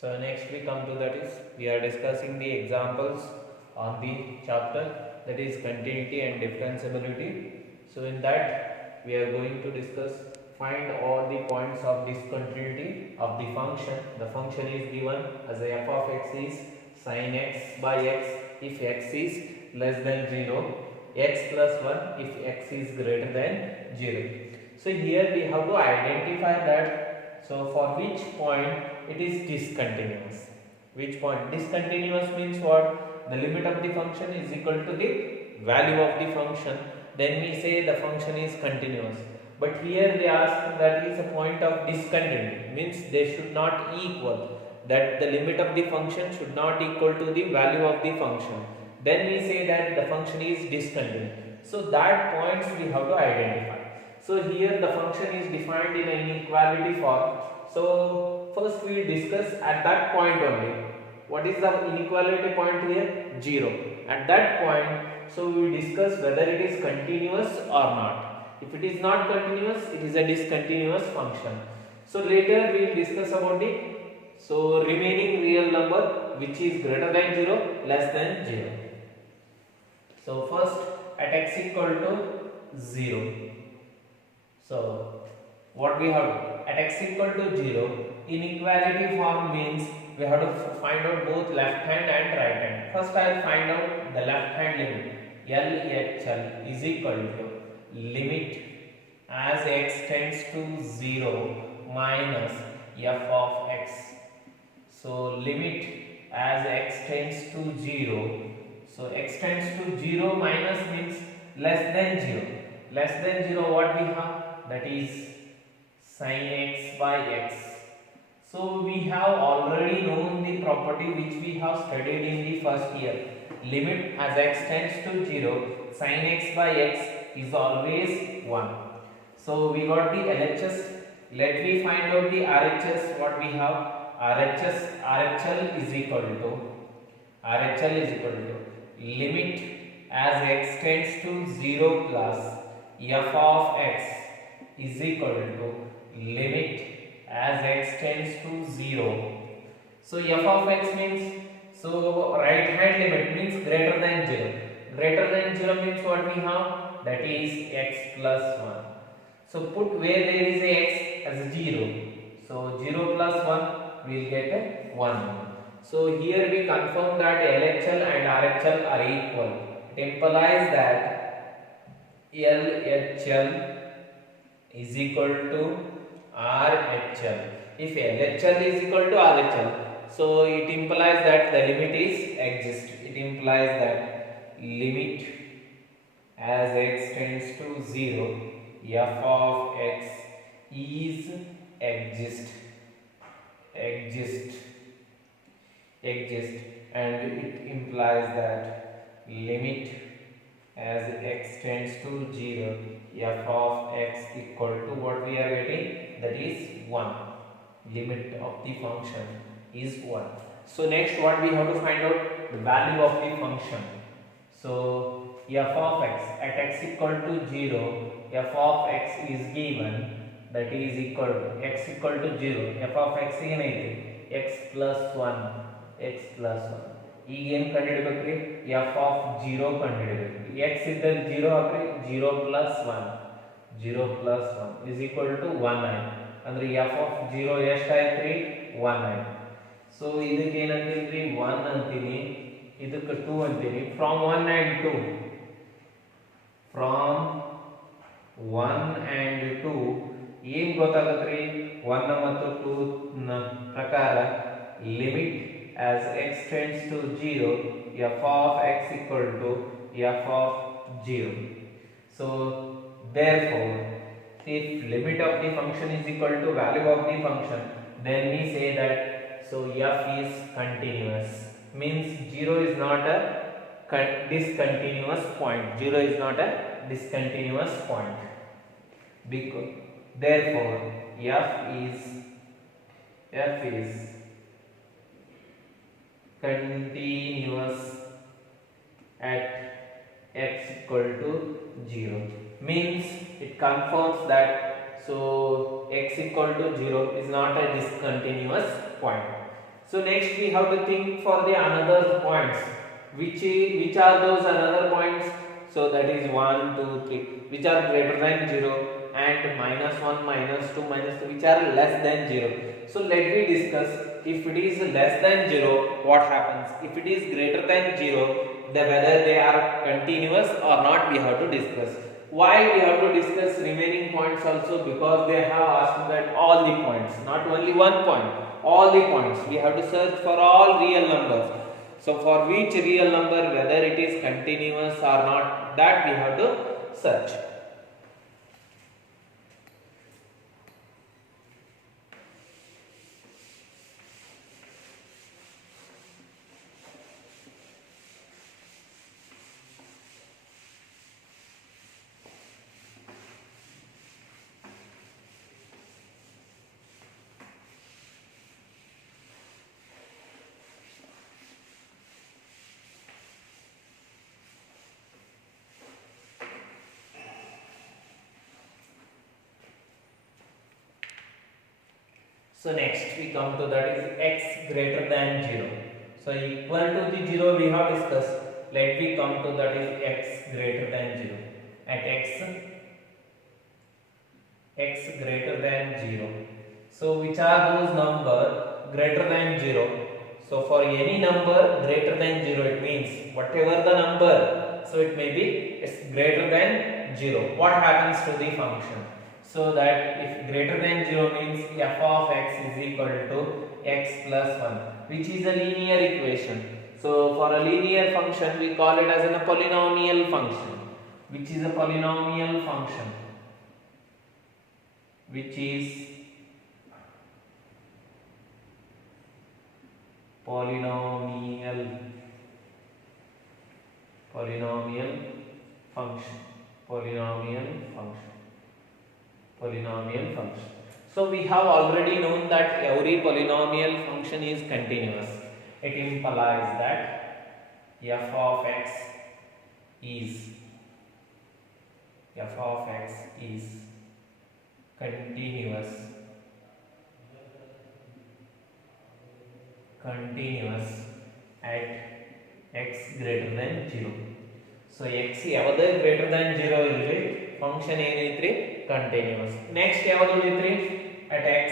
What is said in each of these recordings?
So next we come to that is we are discussing the examples on the chapter that is continuity and differentiability. So in that we are going to discuss find all the points of discontinuity of the function. The function is given as a f of x is sin x by x if x is less than 0, x plus 1 if x is greater than 0. So here we have to identify that, so for which point it is discontinuous. Which point? Discontinuous means what? The limit of the function is equal to the value of the function. Then we say the function is continuous. But here they ask that is a point of discontinuity. Means they should not equal. That the limit of the function should not equal to the value of the function. Then we say that the function is discontinuous. So that points we have to identify. So here the function is defined in an inequality form. So first we will discuss at that point only. What is the inequality point here? 0. At that point, so we will discuss whether it is continuous or not. If it is not continuous, it is a discontinuous function. So later we will discuss about the remaining real number which is greater than 0, less than 0. So first at x equal to 0. So what we have at x equal to 0, inequality form means we have to find out both left hand and right hand. First I will find out the left hand limit. LHL is equal to limit as x tends to 0 minus f of x. So limit as x tends to 0. So x tends to 0 minus means less than 0. Less than 0 what we have? That is sin x by x. So we have already known the property which we have studied in the first year. Limit as x tends to 0, sin x by x is always 1. So we got the LHS. Let me find out the RHS. What we have? RHL is equal to limit as x tends to 0 plus f of x is equal to limit as x tends to 0. So f of x means, so right hand limit means greater than 0. Greater than 0 means what we have? That is x plus 1. So put where there is a x as 0. So 0 plus 1 we will get a 1. So here we confirm that LHL and RHL are equal. It implies that LHL is equal to RHL. If LHL is equal to RHL, so it implies that the limit is exist. It implies that limit as x tends to 0, f of x is exist, and it implies that limit as x tends to 0, f of x equal to what we are getting, that is 1. Limit of the function is 1. So next what we have to find out? The value of the function. So f of x at x equal to 0, f of x is given, that is equal to x equal to 0, f of x ಏನೈತಿ x plus 1, x plus 1. ಈಗ ಏನು ಕಂಡುಹಿಡಿಯಬೇಕ್ರಿ? f of 0 ಕಂಡುಹಿಡಿಯಬೇಕು. x ಇದ್ದಲ್ಲಿ 0 ಹಾಕ್ರಿ, 0 plus 1 is equal to 1 ಆಯ್ತು. ಅಂದ್ರೆ f of 0 ಎಷ್ಟು ಆಯ್ತ್ರಿ? 1 ಆಯ್ತು. ಸೊ ಇದಕ್ಕೆ ಏನಂತೀವಿ? 1 ಅಂತೀನಿ, ಇದಕ್ಕೆ 2 ಅಂತೀನಿ. From 1 and 2 ಏನು ಗೊತ್ತಾಗತ್ರಿ? 1 ಮತ್ತು 2 ನ ಪ್ರಕಾರ limit as x tends to 0, f of x equal to f of 0. So therefore if limit of the function is equal to value of the function, then we say that so f is continuous. Means 0 is not a discontinuous point. 0 is not a discontinuous point. Because therefore f is continuous at x equal to 0. Means it confirms that so x equal to 0 is not a discontinuous point. So next we have to think for the another points. Which are those another points? So that is 1, 2, 3, which are greater than 0, and minus 1, minus 2, minus 3, which are less than 0. So let me discuss. If it is less than 0, what happens? If it is greater than 0, whether they are continuous or not, we have to discuss. Why we have to discuss remaining points also? Because they have asked that all the points, not only one point, all the points. We have to search for all real numbers. So for which real number, whether it is continuous or not, that we have to search. So next we come to that is x greater than 0. So equal to the 0 we have discussed. Let me come to that is x greater than 0. At x greater than 0. So which are those number greater than 0? So for any number greater than 0, it means whatever the number, so it may be it's greater than 0. What happens to the function? So that if greater than 0 means f of x is equal to x plus 1, which is a linear equation. So for a linear function we call it as a polynomial function, which is a polynomial function, which is polynomial function. So we have already known that every polynomial function is continuous. It implies that f of x is continuous at x greater than 0. So x ಯಾವುದು greater than 0 ಇರಲಿ function ಏನೈತ್ರಿ continuous. Next ಯಾವುದು ಉಳಿತ್ರಿ at x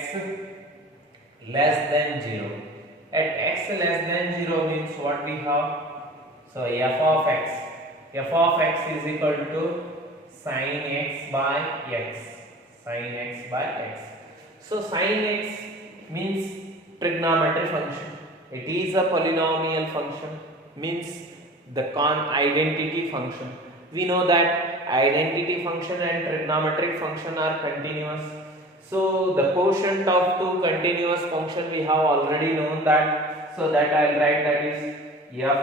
less than 0. At x less than 0 means what we have? So f of x is equal to sin x by x. So sin x means trigonometric function. It is a polynomial function, means the identity function. We know that identity function and trigonometric function are continuous. So the quotient of two continuous function we have already known that. So that I will write that is f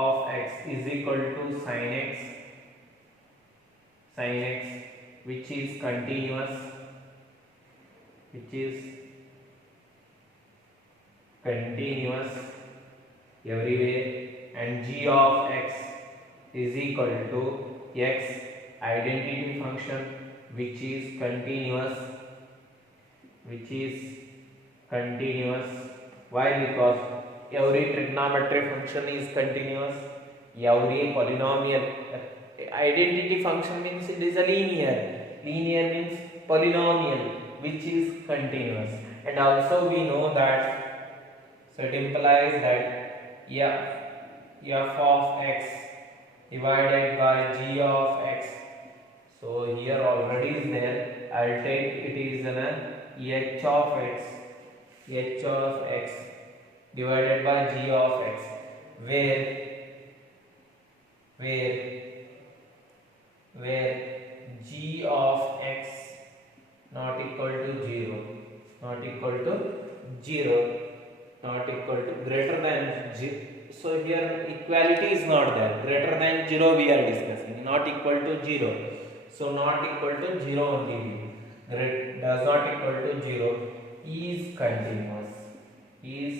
of x is equal to sin x, which is continuous everywhere, and g of x is equal to x identity function, which is continuous. Why? Because every trigonometric function is continuous. Every polynomial identity function means it is a linear means polynomial which is continuous. And also we know that, so it implies that f of x divided by g of x. So here already is there. I'll take it is an h of x divided by g of x, where g of x not equal to 0, not equal to greater than 0. So here equality is not there. Greater than 0 we are discussing, not equal to 0. So not equal to 0 only. Does not equal to 0 is continuous. Is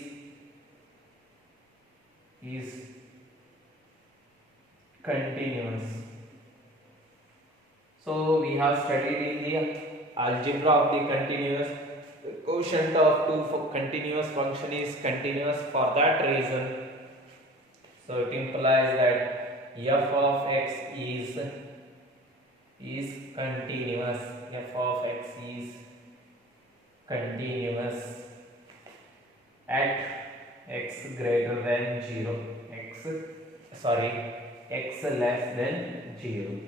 continuous. So we have studied in the algebra of the continuous quotient of two continuous function is continuous for that reason. So it implies that f of x is continuous. F of x is continuous at x greater than 0. X less than 0.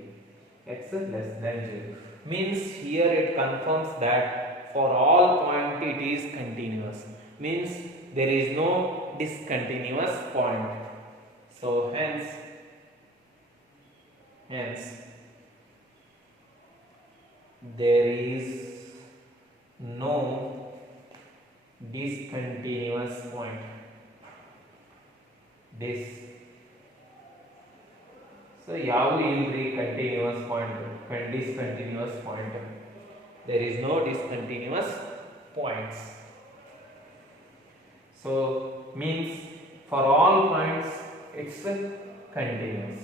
X less than 0 means here it confirms that for all point it is continuous, means there is no discontinuous point. So hence there is no discontinuous point. So ಯಾವ ಇಲ್ರಿ continuous point, discontinuous point. There is no discontinuous points. So means for all points it's continuous.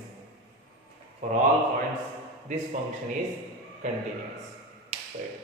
For all points this function is continuous. Right.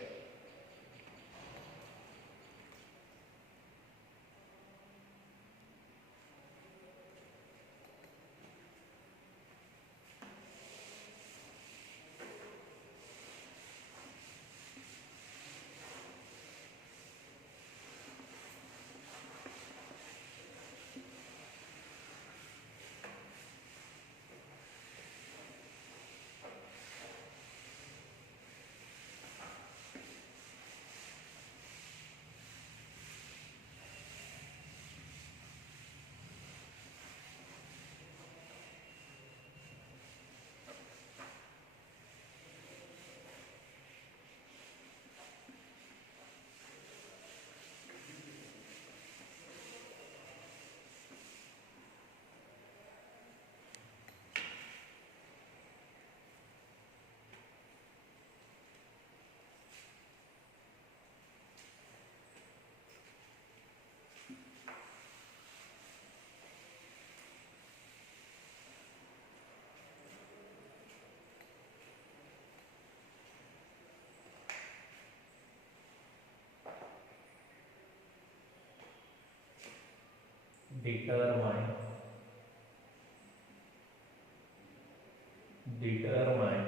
Determine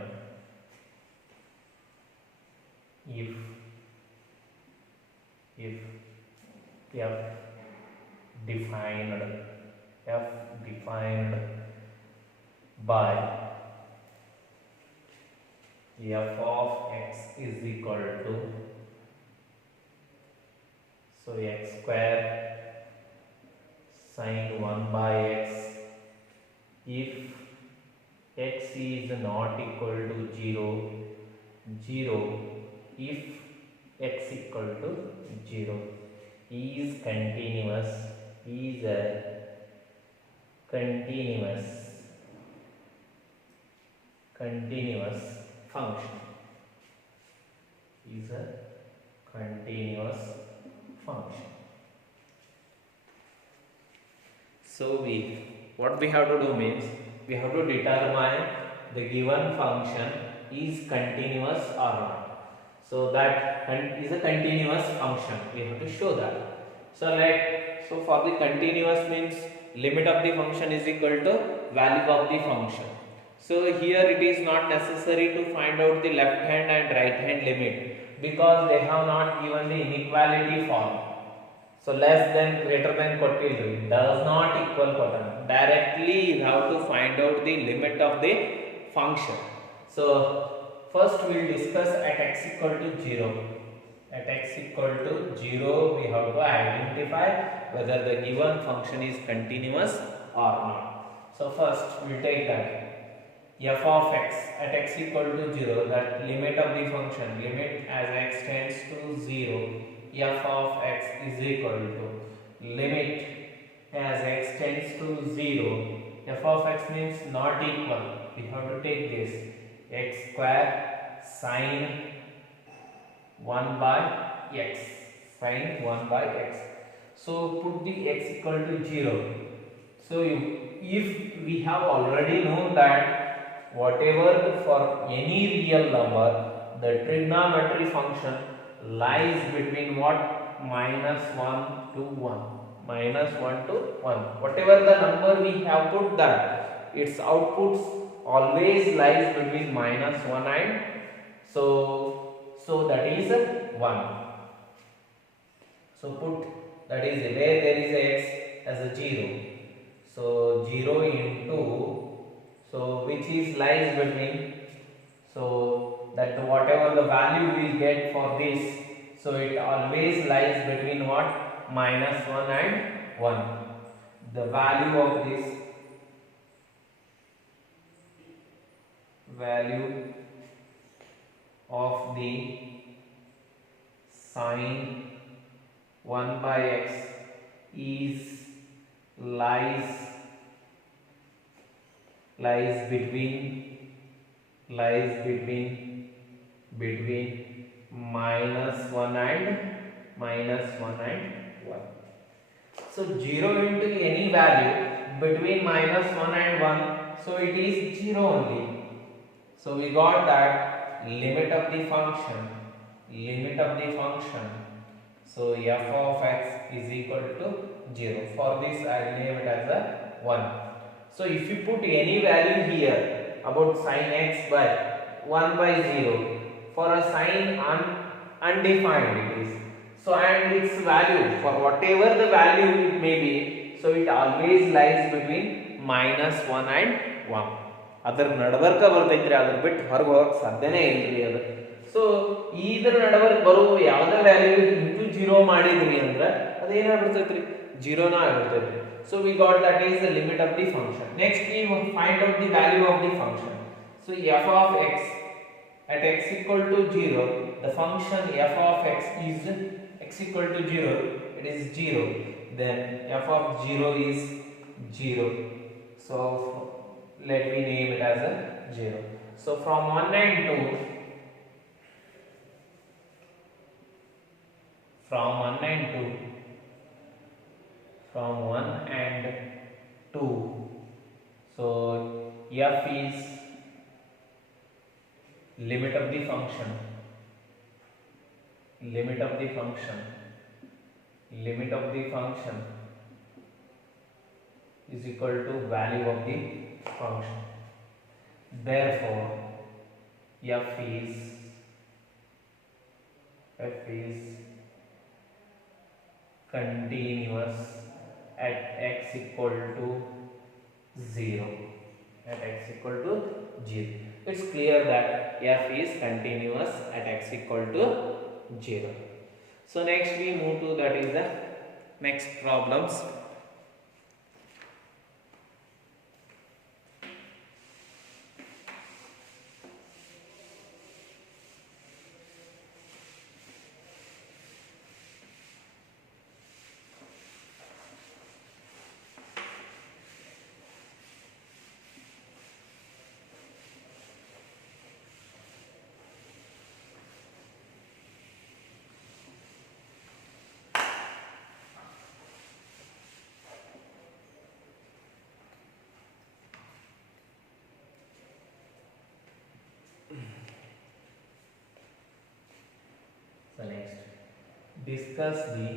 if f defined by f of x is equal to, so x square sin 1 by x if x is not equal to 0 if x equal to 0 is continuous, is a continuous function, is a continuous function. So what we have to do means we have to determine the given function is continuous or not. So that is a continuous function, we have to show that. So for the continuous means limit of the function is equal to value of the function. So here it is not necessary to find out the left hand and right hand limit because they have not given the inequality form. So less than greater than ಕೊಟ್ಟಿದ್ರು, does not equal ಕೊಟ್ಟಾನೆ. Directly you have to find out the limit of the function. So first we will discuss at x equal to 0. At x equal to 0 we have to identify whether the given function is continuous or not. So first we will take that f of x at x equal to 0, that limit of the function, limit as x tends to 0, f of x is equal to limit as x tends to 0, f of x means not equal, we have to take this x square sin 1 by x, sin 1 by x. So put the x equal to 0. So if we have already known that whatever for any real number the trigonometry function lies between what? -1 to 1. -1 to 1. Whatever the number we have put that, its outputs always lies between -1 and so that is 1. So put that is where there is a x as a 0. So 0 into, so which is lies between, so that whatever the value we get for this, so it always lies between what? -1 and 1. The value of this, value of the sine 1 by x is lies between -1 and 1. So 0 into any value between -1 and 1, so it is 0 only. So we got that limit of the function, so f of x is equal to 0. For this I will name it as a 1. So if you put any value here about sin x by 1 by 0, for a sin undefined it is. So and its value, for whatever the value it may be, so it always lies between -1 and 1. ಅದರ ನಡಬರ್ಕ ಬರ್ತೈತ್ರಿ, ಅದ್ರ ಬಿಟ್ಟು ಹೊರಗೆ ಹೋಗಕ್ಕೆ ಸಾಧ್ಯನೇ ಇಲ್ರಿ ಅದು. So ಇದರ ನಡಬರ್ಕ ಬರುವ ಯಾವುದೇ ವ್ಯಾಲ್ಯೂ ಇಂಟು 0 ಮಾಡಿದ್ರಿ ಅಂದ್ರೆ ಅದೇನಾಗ್ಬಿಡ್ತೈತ್ರಿ? 0 ಆಗಿಬಿಡ್ತೈತ್ರಿ. So we got that is the limit of the function. Next we find out the value of the function. So f of x at x equal to 0, the function f of x is x equal to 0, it is 0. Then f of 0 is 0. So let me name it as a 0. So from 1 and 2, from 1 and 2, so f is limit of the function, is equal to value of the function. Therefore f is continuous at x equal to 0. It's clear that f is continuous at x equal to 0. So next we move to that is the next problems. So next, discuss the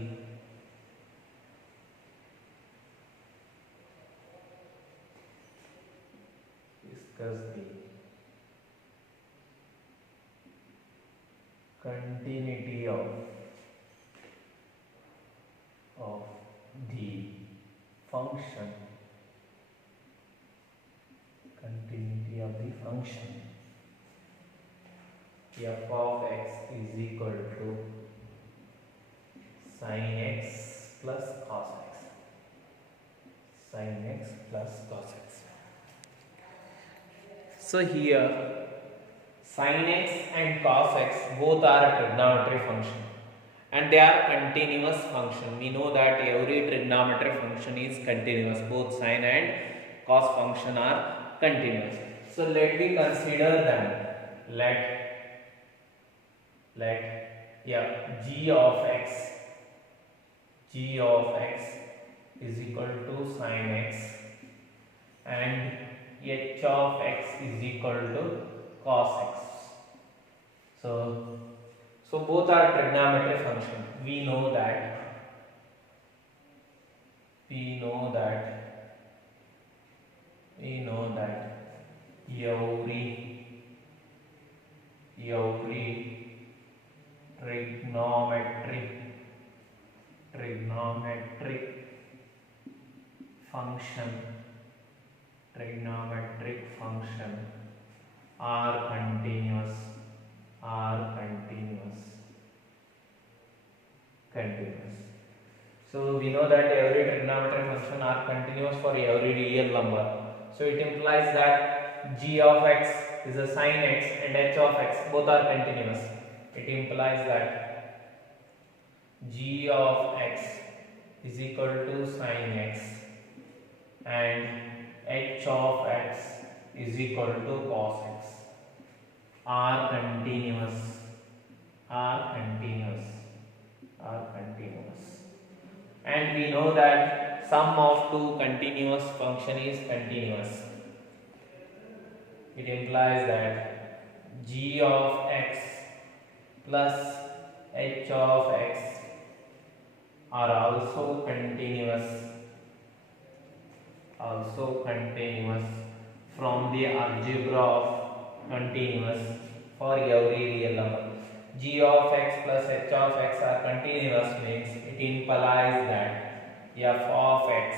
continuity of the function, f of x is equal to sin x plus cos x. So here sin x and cos x both are a trigonometry function and they are continuous function. We know that every trigonometry function is continuous. Both sin and cos function are continuous. So let me consider them. Let g of x is equal to sin x and h of x is equal to cos x. So So both are trigonometric function. We know that every trigonometric function are continuous. So we know that every trigonometric function are continuous for every real number. So it implies that g of x is a sin x and h of x both are continuous. It implies that g of x is equal to sin x and h of x is equal to cos x are continuous. And we know that sum of two continuous function is continuous. It implies that g of x plus h of x are also continuous from the algebra of continuous for every real number. G of x plus h of x are continuous means it implies that f of x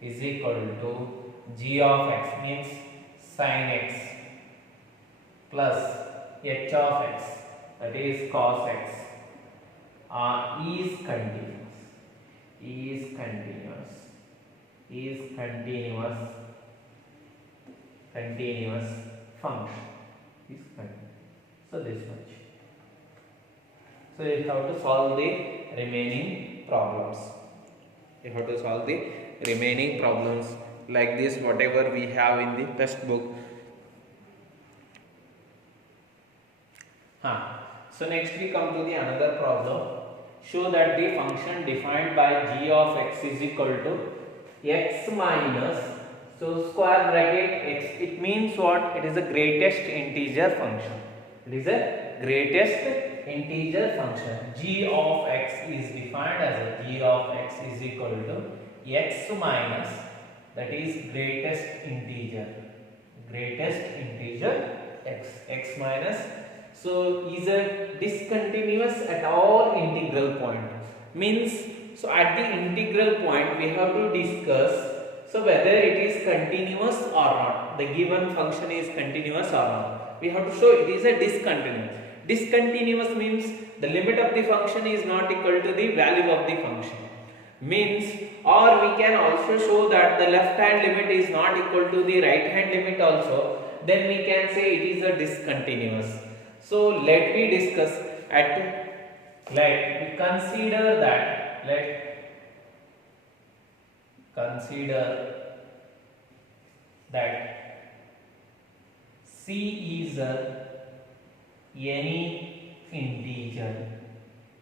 is equal to g of x means sin x plus h of x that is cos x is continuous function is continuous. So this much. So you have to solve the remaining problems. Like this, whatever we have in the textbook. So next we come to the another problem. Show that the function defined by g of x is equal to x minus, so square bracket x, it means what? It is the greatest integer function. G of x is defined as a g of x is equal to x minus, that is greatest integer x minus. So is a discontinuous at all integral point, means so at the integral point we have to discuss so whether it is continuous or not. The given function is continuous or not, we have to show it is a discontinuous means the limit of the function is not equal to the value of the function, means, or we can also show that the left hand limit is not equal to the right hand limit also, then we can say it is a discontinuous. So let me discuss let consider that c is any integer.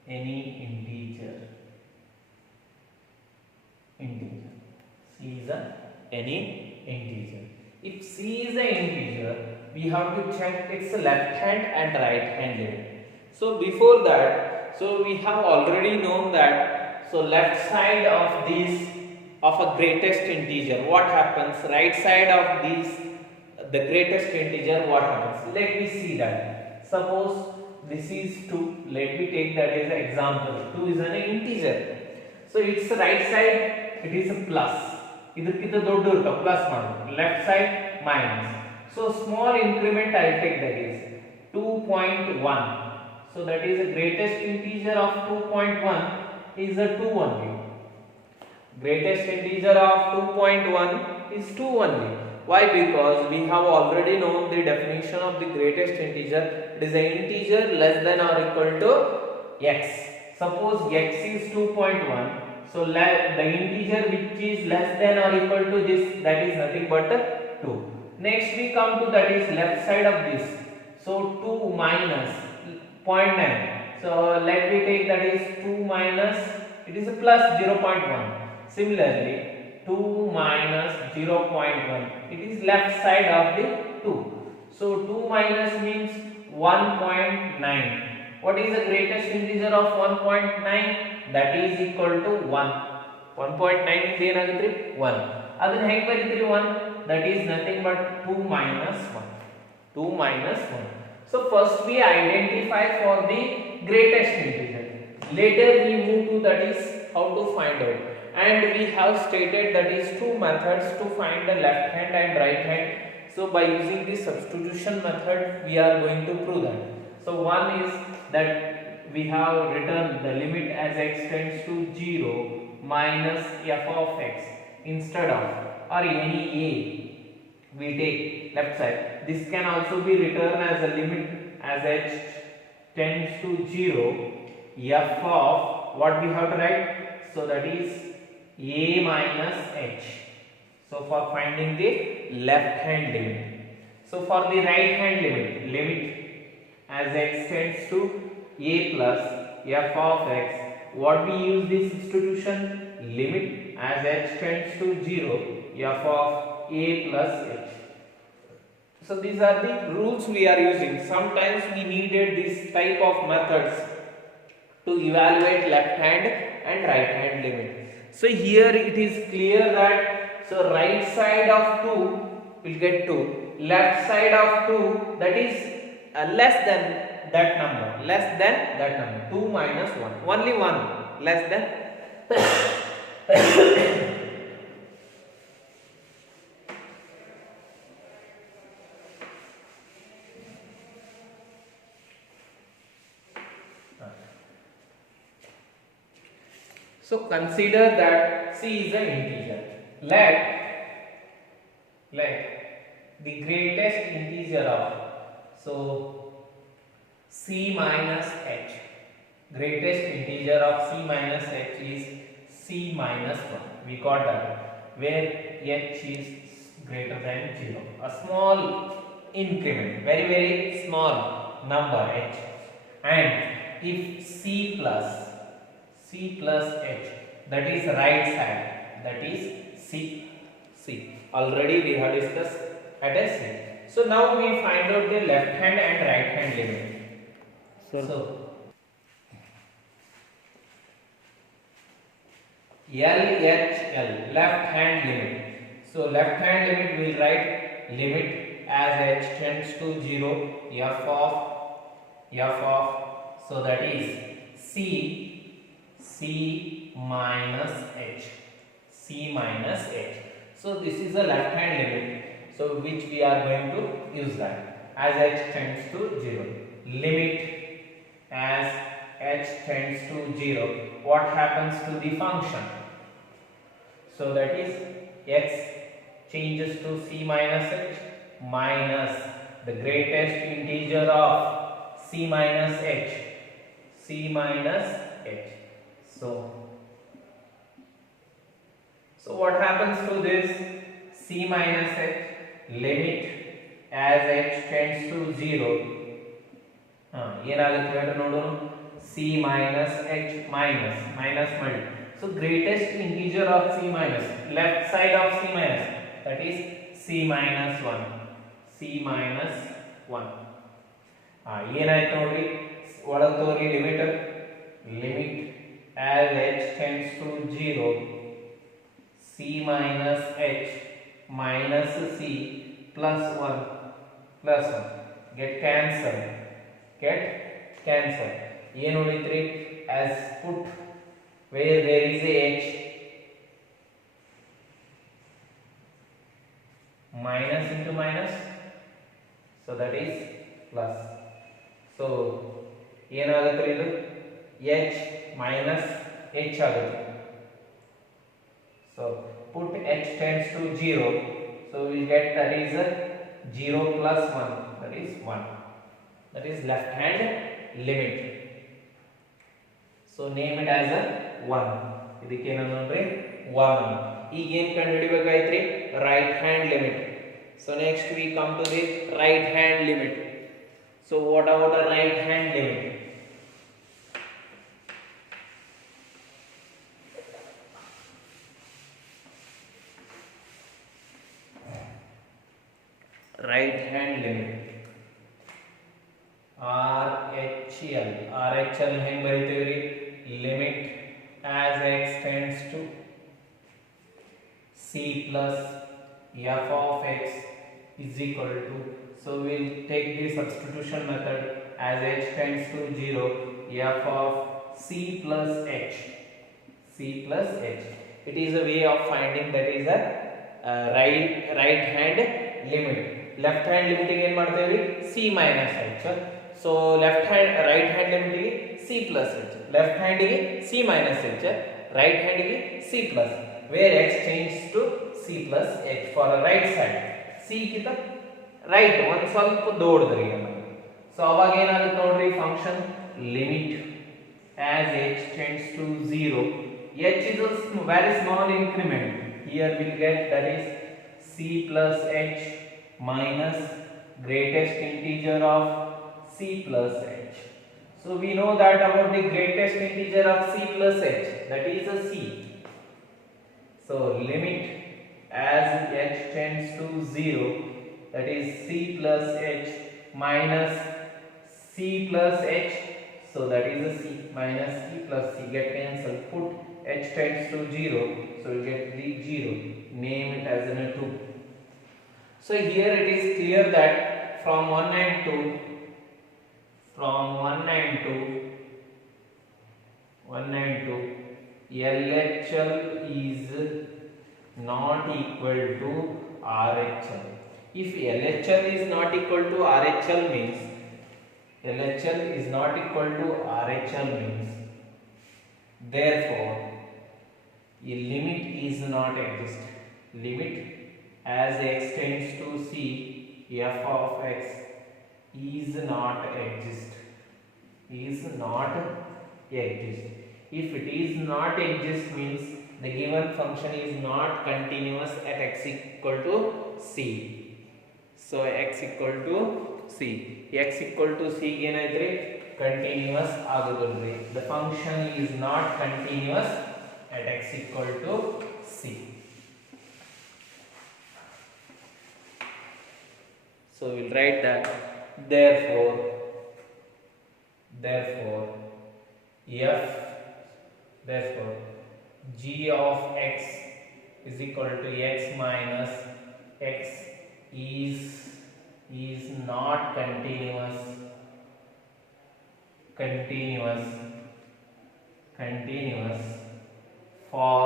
C is any integer. If c is an integer, we have to check its left hand and right hand limit. So before that, so we have already known that so left side of this of a greatest integer, what happens? Right side of this the greatest integer, what happens? Let me see that. Suppose this is 2. Let me take that as an example. 2 is an integer. So its right side it is a plus. Idukkinta doddu irutta plus maadu. Left side minus. So small increment I will take, that is 2.1. So that is the greatest integer of 2.1 is a 2 only. Greatest integer of 2.1 is 2 only. Why? Because we have already known the definition of the greatest integer. It is an integer less than or equal to x. Suppose x is 2.1. So the integer which is less than or equal to this, that is nothing but 2. Next we come to that is left side of this. So 2 minus 0.9. So let me take that is 2 minus, it is a plus 0.1. Similarly 2 minus 0.1, it is left side of the 2. So 2 minus means 1.9. what is the greatest integer of 1.9? That is equal to 1. 1.9 ಇಂದ ಏನಾಗುತ್ತೆ 1. ಅದನ್ನ ಹೇಗೆ ಬರೀತೀರಿ 1? That is nothing but 2 minus 1. 2 minus 1. So first we identify for the greatest integer. Later we move to that is how to find out. And we have stated that is two methods to find the left hand and right hand. So by using the substitution method we are going to prove that. So one is that we have written the limit as x tends to 0 minus f of x instead of or any a we take left side. This can also be written as a limit as h tends to 0 f of what we have to write. So that is a minus h. So for finding the left hand limit. So for the right hand limit as x tends to a plus f of x, what we use this substitution? Limit as h tends to 0 f of a plus h. So these are the rules we are using. Sometimes we needed this type of methods to evaluate left hand and right hand limit. So here it is clear that so right side of 2 will get 2, left side of 2 that is less than that number, 2 minus 1, only 1 less than so consider that c is an integer. Let the greatest integer of so c minus h, greatest integer of c minus h is c minus 1. We got that where h is greater than 0, a small increment, very small number h. And if c plus h, that is right side, that is c already we have discussed at a c. So now we find out the left hand and right hand limit. So LHL, left hand limit. So left hand limit we will write limit as h tends to 0 f of so that is c minus h. So this is the left hand limit, so which we are going to use that as h tends to 0. Limit as h tends to 0, what happens to the function? So that is x changes to c minus h minus the greatest integer of c minus h. So what happens to this c minus h? Limit as h tends to 0 ಏನಾಗುತ್ತೆ ಹೇಳಿ ನೋಡೋಣ, c minus h minus multi. So greatest integer of c minus, left side of c minus, that is c minus 1. ಏನಾಯ್ತು ನೋಡ್ರಿ ಒಳಗೆ ತೋರಿ limit as h tends to 0 c minus h minus c plus 1 get cancel ಏನು ಉಳಿತ್ರಿ as put where there is a h minus into minus, so that is plus. So ಏನಾಗುತ್ತೆ ಇದು h minus h ಆಗುತ್ತೆ. So put h tends to 0, so we get that is a 0 plus 1, that is 1. That is left hand limit. So name it as a 1. ಇದಕ್ಕೆ ಏನು ಅಂದ್ರೆ 1. ಈಗ ಏನು ಕಂಡುಹಿಡಿಯಬೇಕಾಯ್ತ್ರಿ right hand limit. So next we come to the right hand limit. So what about the right hand limit? Right hand limit, RH RHL ಹೆಂಗ್ ಬರೀತೀವಿ limit as x tends to c plus f of x is equal to, so we'll take the substitution method as h tends to 0 f of c plus h. It is a way of finding, that is a right hand limit. Left hand limit ಗೆ ಏನು ಮಾಡ್ತೇವೆ c minus h. So right hand limit ಗೆ c plus h, left hand ಗೆ c minus h, right hand ಗೆ c plus, where x changes to c plus h for a right side. c ಗಿಂತ right ಒಂದು ಸ್ವಲ್ಪ ದೊಡ್ಡದ್ರಿ. So ಅವಾಗ ಏನಾಗುತ್ತೆ ನೋಡ್ರಿ, function limit as h tends to 0, h is a very small increment. Here we'll get, that is c plus h minus greatest integer of c plus h. So we know that about the greatest integer of c plus h, that is a c. So limit as h tends to 0, that is c plus h minus c plus h, so that is a c minus c plus c get cancelled. Put h tends to 0, so you get the 0, name it as a 2. So here it is clear that from 1 and 2 LHL is not equal to RHL. If LHL is not equal to RHL means therefore a limit is not exist. Limit as x tends to c f of x is not exist. If it is not exist means the given function is not continuous at x equal to c. So x equal to c ಏನಾಯ್ತ್ರಿ continuous ಆಗೋದಿಲ್ರಿ. The function is not continuous at x equal to c. So we'll write that therefore g of x is equal to x minus x is not continuous for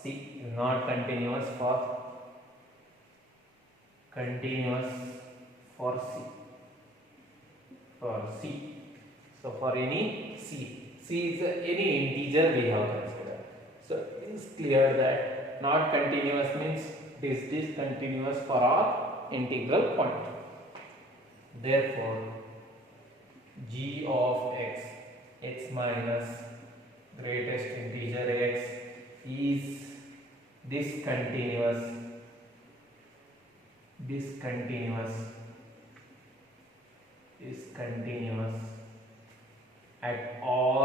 c, is not continuous for c. So for any c is any integer we have considered. So it is clear that not continuous means it is discontinuous for our integral point. Therefore g of x minus greatest integer x is discontinuous at all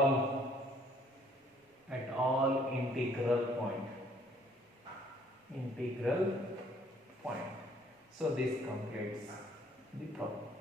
integral point. So this completes the problem.